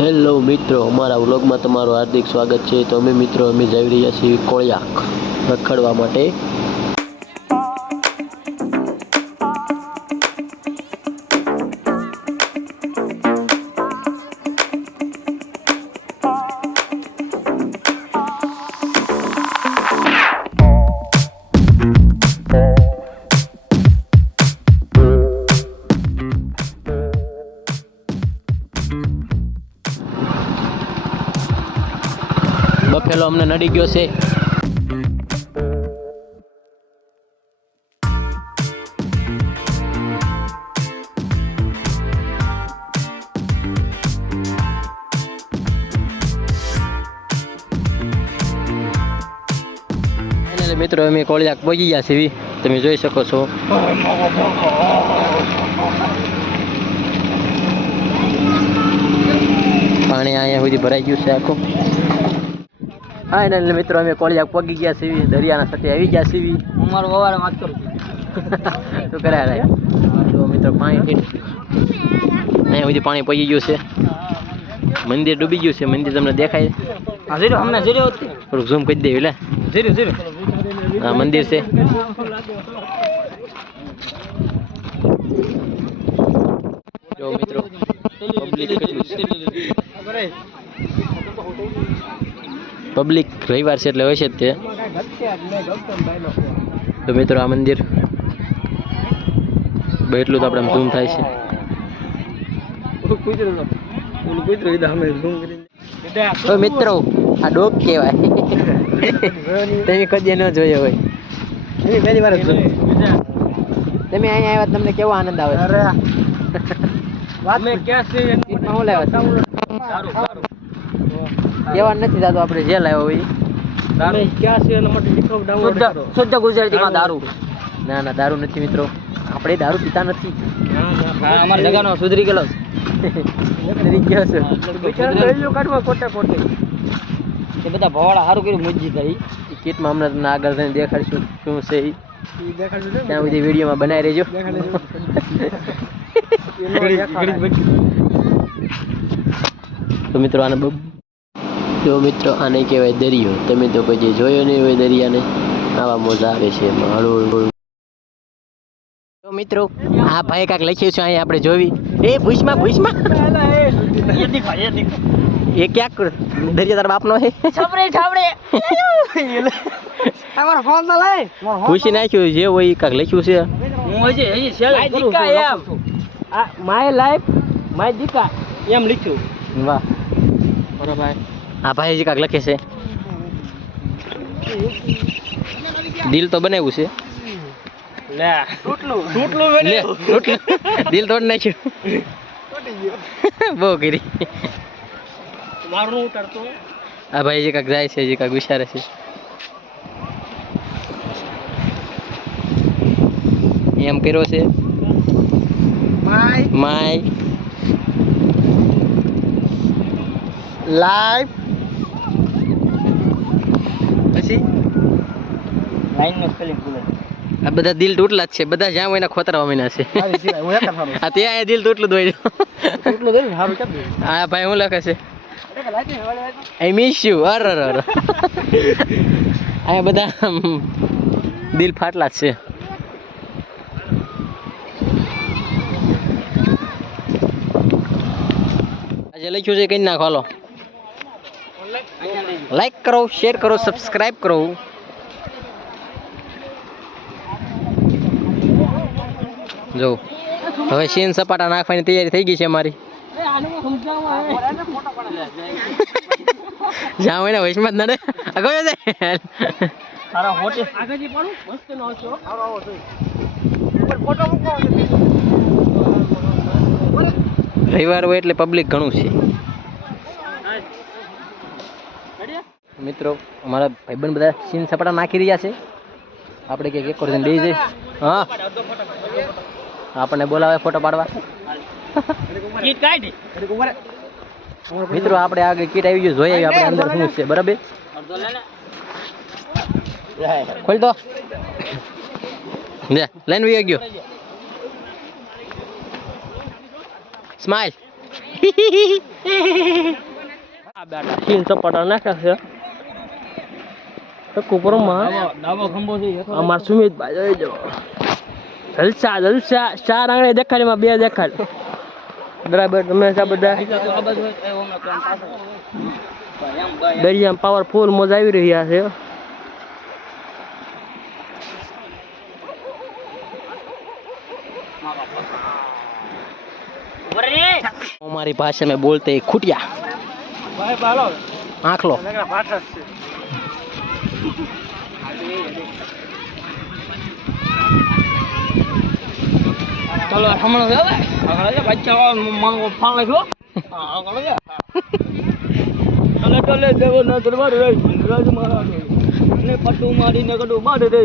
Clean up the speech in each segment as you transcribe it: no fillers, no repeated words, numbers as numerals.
Hello મિત્રો, અમારા વ્લોગમાં તમારું હાર્દિક સ્વાગત છે. તો અમે જઈ રહ્યા છીએ કોળિયાક રખડવા માટે. બફેલો અમને નડી ગયો છે. મિત્રો અમે કોળિયાક પહોંચી ગયા છીએ, તમે જોઈ શકો છો. પાણી અહીંયા સુધી ભરાઈ ગયું છે આખું. હા એટલે મિત્રો અમે કોળિયાક પહોંચી ગયા છીએ, દરિયાના સાથે આવી ગયા છીએ. હું મારો વવારે વાત કરું શું કરે તો મિત્રો પાણી અહીંયા સુધી પાણી પહોંચી ગયું છે. મંદિર ડૂબી ગયું છે. મંદિર તમને દેખાય? હા જીરો હમણાં જીરો થોડુંક ઝૂમ કરી દેવું એટલે જીરો જીરો હા મંદિર છે. જો મિત્રો પબ્લિક રવિવાર છે એટલે હોય છે જ તે. તો મિત્રો આ મંદિર એટલું તો આપણે ઝૂમ થાય છે. તો મિત્રો આ ડોગ કહેવાય. તમે કદી ન જોયો હોય. પહેલી વાર તમે અહીંયા આવ્યા તમને કેવો આનંદ આવે? શું લાવ્યા? કેવા નથી થતો આપણે જે લાવ્યો હોય શુદ્ધ ગુજરાતીમાં દારૂ. ના ના દારૂ નથી મિત્રો, આપણે દારૂ પીતા નથી. અમારા જગાનો સુધરી ગયેલો એ બધા ભવાડા સારું કર્યું મુજી થઈ. કિટમાં હમણાં તમને આગળ થઈને દેખાડીશું શું છે એ. ત્યાં બધી વિડીયોમાં બનાવી રહેજો. તો મિત્રો આને કહેવાય દરિયો. તમે તો કોઈ જોયો નહીં હોય દરિયાને. આવા મોજા આવે છે એમાં હળવું. તો મિત્રો આ ભાઈ કાંક લખ્યું છે અહીંયા આપણે જોવી. એ ભૂસમાં એ ક્યાંક દરિયા તારા બાપનો છે. ખુશી નાખ્યું જે હોય કાંક લખ્યું છે. માય લાઈફ માય દીકા એમ લખ્યું. વાહ હા ભાઈ હજી કાંક લખે છે. દિલ તો બનાવ્યું છે. દિલ તોડ નાખ્યું. બહુ કરી હા ભાઈ હજી કાંક જાય છે, હજી કાંક વિચારે છે. એમ કર્યો છે માય લાઈફ. પછી આ બધા દિલ તૂટલા જ છે. બધા જ્યાં હોય ખોતરા મીના છે. હા ત્યાં દિલ તૂટલું દોઈ. હા ભાઈ હું લખે છે આઈ મિસ યુ. અર અહીંયા બધા દિલ ફાટલા જ છે. આજે લખ્યું છે કઈ નાખો. હાલો લાઈક કરો, શેર કરો, સબસ્ક્રાઈબ કરો. જો હવે સીન સપાટા નાખવાની તૈયારી થઈ ગઈ છે અમારી. જ્યાં હોય ને વૈશમાં જ નડે. ગયો છે રવિવાર હોય એટલે પબ્લિક ઘણું છે. મિત્રો અમારા ભાઈબંધ બધા સીન સપાટા નાખી રહ્યા છે. આપણે કંઈક એક બે જઈ. હા આપણને બોલાવે ફોટો પાડવા. મિત્રો આપણે આગળ કીટ આવી ગયું, જોઈ આવી આપણે અંદર શું છે. બરાબર ખોલ તો લઈને વી ગયો. સ્માઈલ. આ બેટા સીન સપાટા નાખ્યા છે કુપરમાં અમાર સુમિતભાઈ જોઈ જો જલસા જલસા 4 આંગળે દેખાડીમાં 2 દેખાડ બરાબર તમે આ બધા દરિયામાં પાવરફુલ મોજ આવી રહ્યા છે हमारी भाषा में बोलते हैं खुटिया आँखलो चलो हम लोग बच्चा मांगो फाड़ लो चले चले देखो ना दरबार राज महाराज ने पट्टू मारी ने कटू मार दे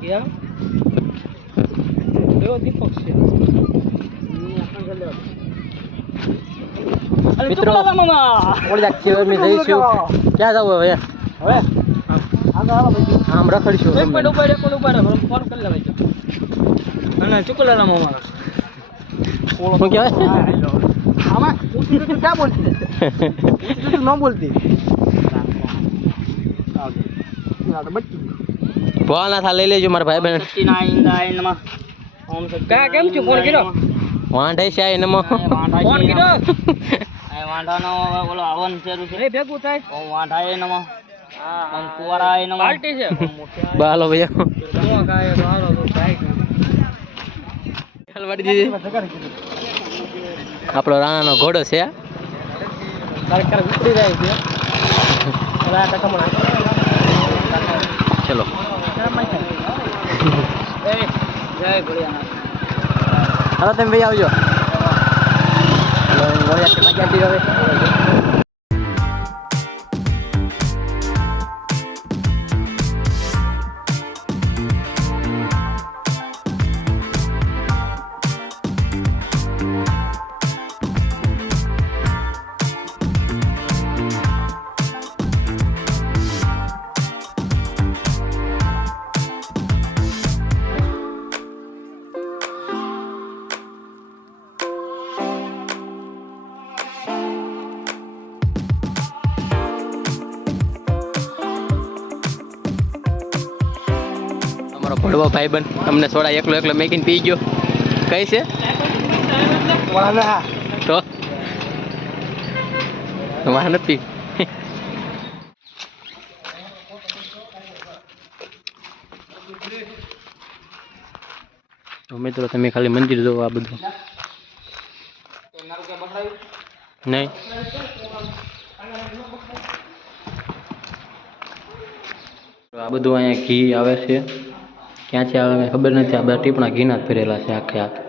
क्या देखो दीपक से મિત્રો ઓલા કેવરની જઈશું ક્યાં જવું હવે હવે આમ રખડીશું એક મિનિટ ઉપર ફોન કરી લેવાય છે અને ચુકલાલા મામા શું કહેવાય આમાં ઊંચી ઊંચી ક્યાં બોલતી ઊંચી ન બોલતી ભવાના થા લઈ લેજો મારા ભાઈ બહેન કેમ છું ફોન કર્યો વાંઢે છે એમાં ફોન કર્યો વાંઢાનો ઓલો આવન શરૂ છે ભેગું થાય વાંઢા એનામાં કુવારા એનામાં પાર્ટી છે બાલો ભૈયા શું કાય બાલો તો ભાઈ હલવાડી દીધી આપણો રાણાનો ઘોડો છે કાર્યક્રમ ઉતરી જાય છે ઓલા ટકમણા ચલો જય ભોળિયાનાથ હાલો તમે ભાઈ આવજો હવે અમારો ભડવો ભાઈબંધ અમને થોડા એકલો એકલો મેકીને પી ગયો કઈ છે તો તમારે નથી મિત્રો તમે ખાલી મંદિર જોવો આ બધું નહીં આ બધું અહીંયા ઘી આવે છે ક્યાંથી આવે ખબર નથી આ બધા ટીપણા ઘીના જ ભરેલા છે આખે આખે